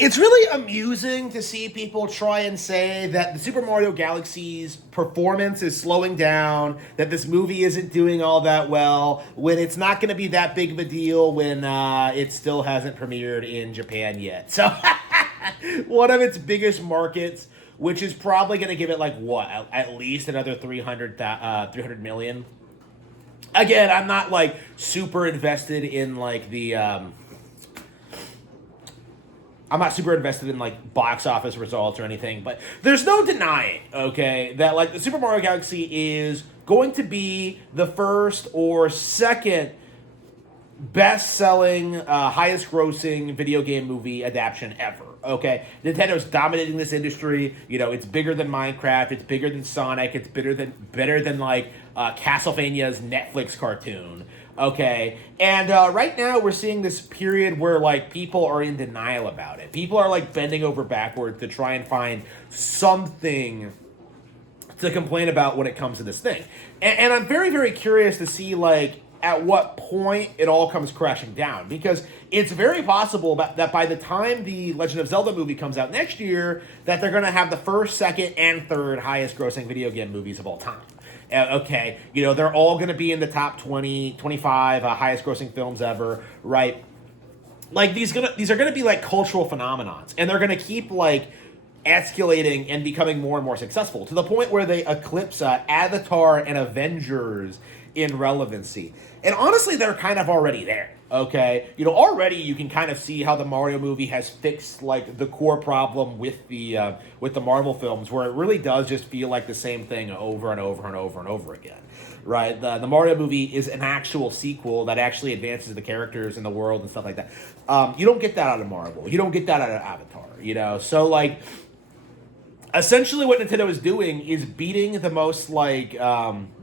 It's really amusing to see people try and say that the Super Mario Galaxy's performance is slowing down, that this movie isn't doing all that well, when it's not going to be that big of a deal when it still hasn't premiered in Japan yet. So, one of its biggest markets, which is probably going to give it like what, at least another 300 million. Again, I'm not like super invested in like I'm not super invested in like box office results or anything, but there's no denying, okay, that like the Super Mario Galaxy is going to be the first or second best-selling, highest-grossing video game movie adaptation ever. Okay, Nintendo's dominating this industry. You know, it's bigger than Minecraft. It's bigger than Sonic. It's better than like Castlevania's Netflix cartoon. Okay, and right now we're seeing this period where like people are in denial about it. People are like bending over backwards to try and find something to complain about when it comes to this thing. And I'm very, very curious to see like at what point it all comes crashing down, because it's very possible that by the time the Legend of Zelda movie comes out next year, that they're going to have the first, second, and third highest grossing video game movies of all time. Okay, you know, they're all going to be in the top 20, 25 highest grossing films ever, right? Like these are going to be like cultural phenomenons, and they're going to keep like escalating and becoming more and more successful to the point where they eclipse Avatar and Avengers in relevancy. And honestly, they're kind of already there. Okay, you know, already you can kind of see how the Mario movie has fixed like the core problem with the Marvel films, where it really does just feel like the same thing over and over and over and over again. Right, the Mario movie is an actual sequel that actually advances the characters in the world and stuff like that. You don't get that out of Marvel. You don't get that out of Avatar. You know, so like essentially what Nintendo is doing is beating the most like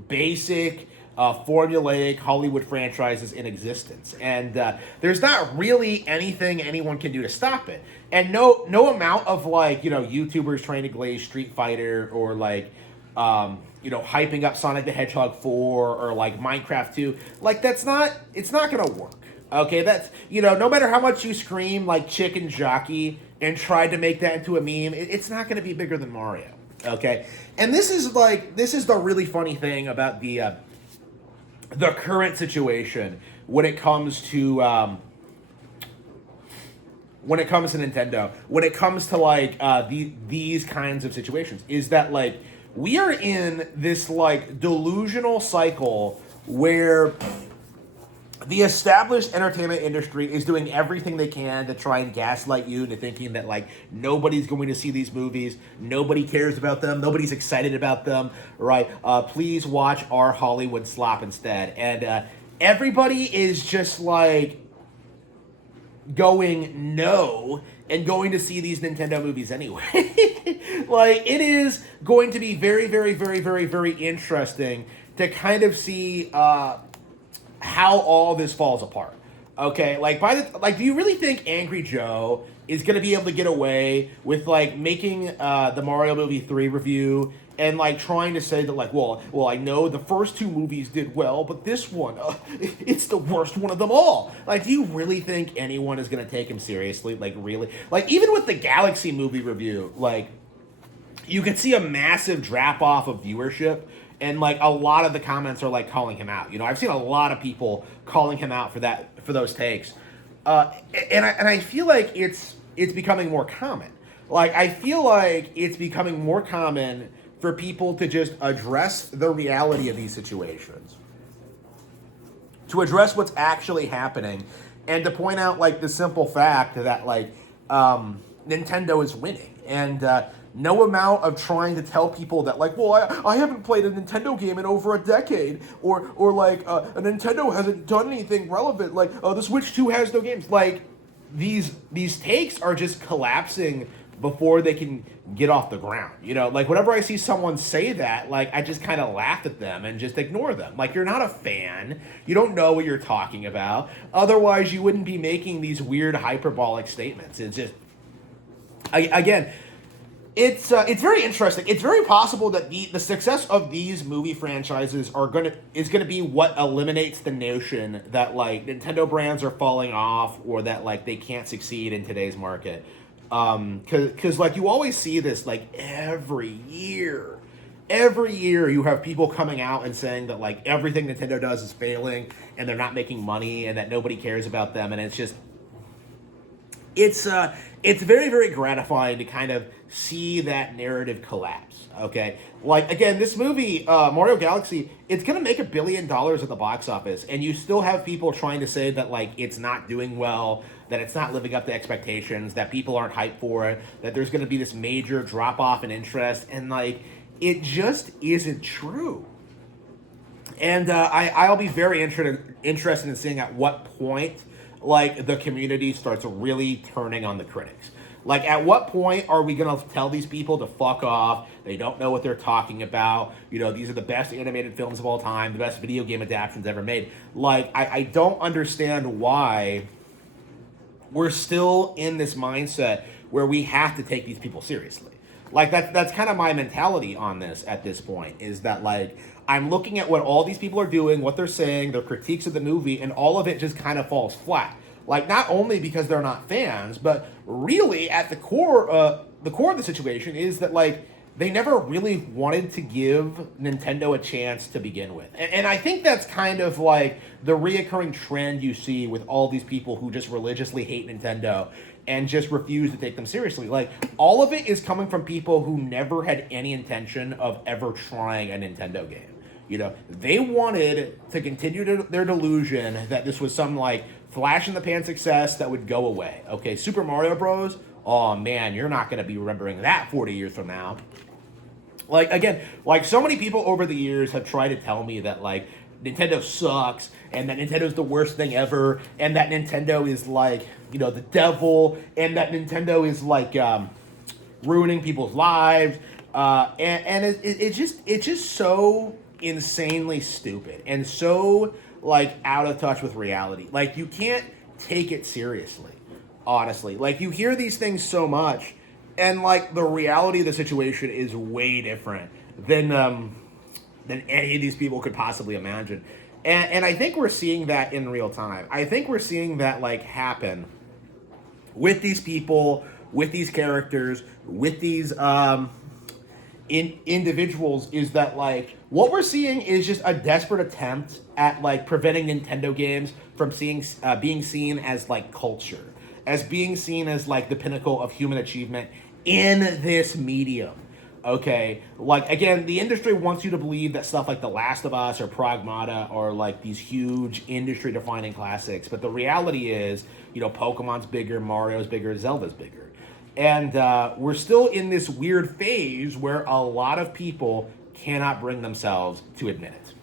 basic formulaic Hollywood franchises in existence, and there's not really anything anyone can do to stop it. And no amount of like, you know, YouTubers trying to glaze Street Fighter or like you know, hyping up Sonic the Hedgehog 4 or like Minecraft 2, like it's not gonna work. Okay, that's, you know, no matter how much you scream like chicken jockey and try to make that into a meme, it's not gonna be bigger than Mario. Okay, and this is the really funny thing about the current situation when it comes to Nintendo, when it comes to like these kinds of situations, is that like we are in this like delusional cycle where the established entertainment industry is doing everything they can to try and gaslight you into thinking that like nobody's going to see these movies, nobody cares about them, nobody's excited about them, right? Please watch our Hollywood slop instead. And everybody is just like going no and going to see these Nintendo movies anyway. Like, it is going to be very, very, very, very, very interesting to kind of see how all this falls apart. Okay, like do you really think Angry Joe is gonna be able to get away with like making the Mario movie 3 review and like trying to say that like, well, I know the first two movies did well, but this one, it's the worst one of them all. Like, do you really think anyone is gonna take him seriously? Like, really? Like, even with the Galaxy movie review, like, you could see a massive drop off of viewership. And like a lot of the comments are like calling him out. You know, I've seen a lot of people calling him out for those takes, and I feel like it's becoming more common. Like, I feel like it's becoming more common for people to just address the reality of these situations, to address what's actually happening, and to point out like the simple fact that like Nintendo is winning. And no amount of trying to tell people that like, well, I haven't played a Nintendo game in over a decade, or like a Nintendo hasn't done anything relevant, like the Switch 2 has no games. Like, these takes are just collapsing before they can get off the ground. You know, like whenever I see someone say that, like I just kind of laugh at them and just ignore them. Like, you're not a fan, you don't know what you're talking about. Otherwise, you wouldn't be making these weird hyperbolic statements. It's just, again, it's very interesting. It's very possible that the success of these movie franchises is gonna be what eliminates the notion that like Nintendo brands are falling off, or that like they can't succeed in today's market. Because like you always see this like every year you have people coming out and saying that like everything Nintendo does is failing and they're not making money and that nobody cares about them, and it's very, very gratifying to kind of see that narrative collapse. Okay, like again, this movie, Mario Galaxy, it's gonna make $1 billion at the box office, and you still have people trying to say that like it's not doing well, that it's not living up to expectations, that people aren't hyped for it, that there's gonna be this major drop off in interest, and like it just isn't true. And I'll be very interested in seeing at what point like the community starts really turning on the critics. Like at what point are we gonna tell these people to fuck off? They don't know what they're talking about. You know, these are the best animated films of all time, the best video game adaptations ever made. Like I don't understand why we're still in this mindset where we have to take these people seriously. Like that's kind of my mentality on this at this point, is that like I'm looking at what all these people are doing, what they're saying, their critiques of the movie, and all of it just kind of falls flat. Like not only because they're not fans, but really at the core of the situation is that like they never really wanted to give Nintendo a chance to begin with. And I think that's kind of like the reoccurring trend you see with all these people who just religiously hate Nintendo and just refuse to take them seriously. Like, all of it is coming from people who never had any intention of ever trying a Nintendo game. You know, they wanted to continue their delusion that this was some, like, flash-in-the-pan success that would go away. Okay, Super Mario Bros., oh, man, you're not going to be remembering that 40 years from now. Like, again, like, so many people over the years have tried to tell me that, like, Nintendo sucks, and that Nintendo's the worst thing ever, and that Nintendo is, like, you know, the devil, and that Nintendo is, like, ruining people's lives, and it's just so insanely stupid, and so, like, out of touch with reality. Like, you can't take it seriously, honestly. Like, you hear these things so much, and, like, the reality of the situation is way different than any of these people could possibly imagine. And I think we're seeing that in real time. I think we're seeing that, like, happen with these people, with these characters, with these individuals, is that, like, what we're seeing is just a desperate attempt at, like, preventing Nintendo games from being seen as, like, culture, as being seen as, like, the pinnacle of human achievement in this medium. Okay, like, again, the industry wants you to believe that stuff like The Last of Us or Pragmata are, like, these huge industry-defining classics, but the reality is, you know, Pokemon's bigger, Mario's bigger, Zelda's bigger. And we're still in this weird phase where a lot of people cannot bring themselves to admit it.